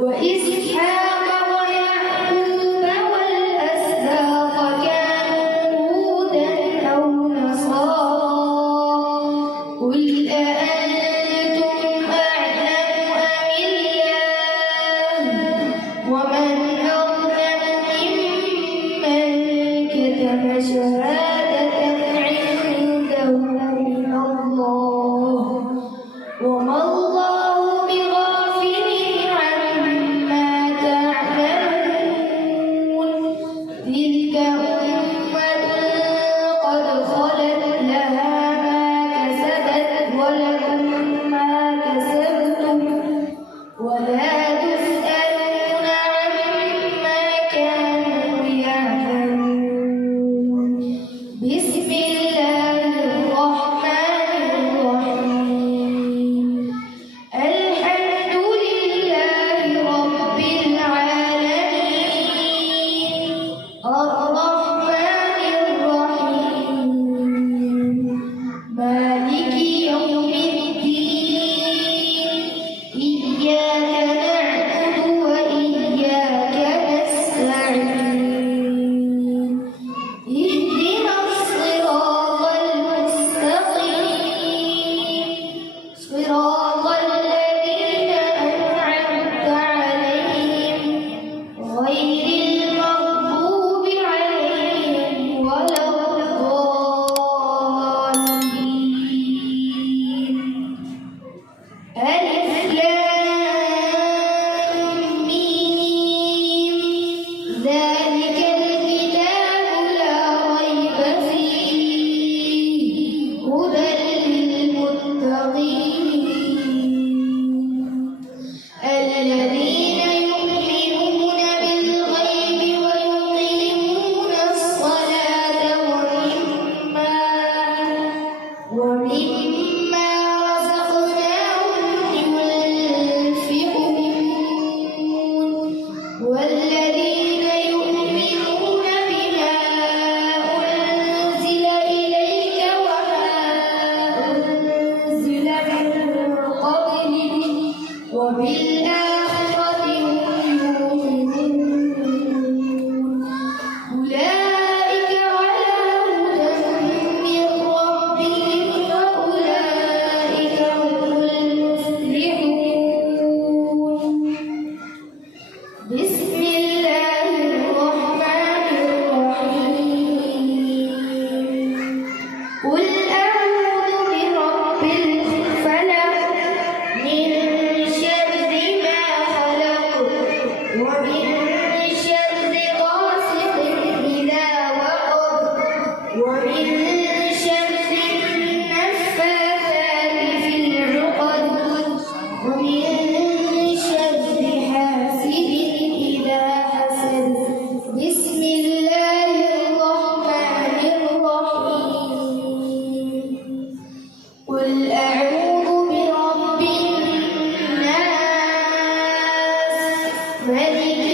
وإسحاق ويعقوب والأسباط كانوا هودا أو نصارى قل أأنتم أعلم أم الله ومن أظلم ممن كتم شهادة عنده من الله وما الله بغافل عما تعملون تلك أمة قد خلت لها ما كسبت ولكم ما كسبتم ولا تسألون عما كانوا يعملون بسم الله الرحمن الرحيم الحمد لله رب العالمين الرحمن الرحيم مالك يوم الدين إياك نعبد وإياك نستعين اهدنا الصراط المستقيم صراط الذين أنعمت عليهم غير المغضوب عليهم ولا الضالين ألف لام ميم ذلك الكتاب لا ريب فيه هدى للمتقين الذين يؤمنون بالغيب ويقيمون الصلاة ومما رزقناهم ينفقون والذين يؤمنون بما أنزل إليك وما أنزل من قبلك وبالآخرة هم يوقنون أولئك على هدى من ربهم وأولئك هم المفلحون بسم الله الرحمن الرحيم قل أعوذ برب الفلق من شر ما خلق ومن شر غاسق إذا وقب ومن شر النفاثات في العقد ومن شر حاسد إذا حسد بسم الله الرحمن الرحيم قل أعوذ برب الناس ملك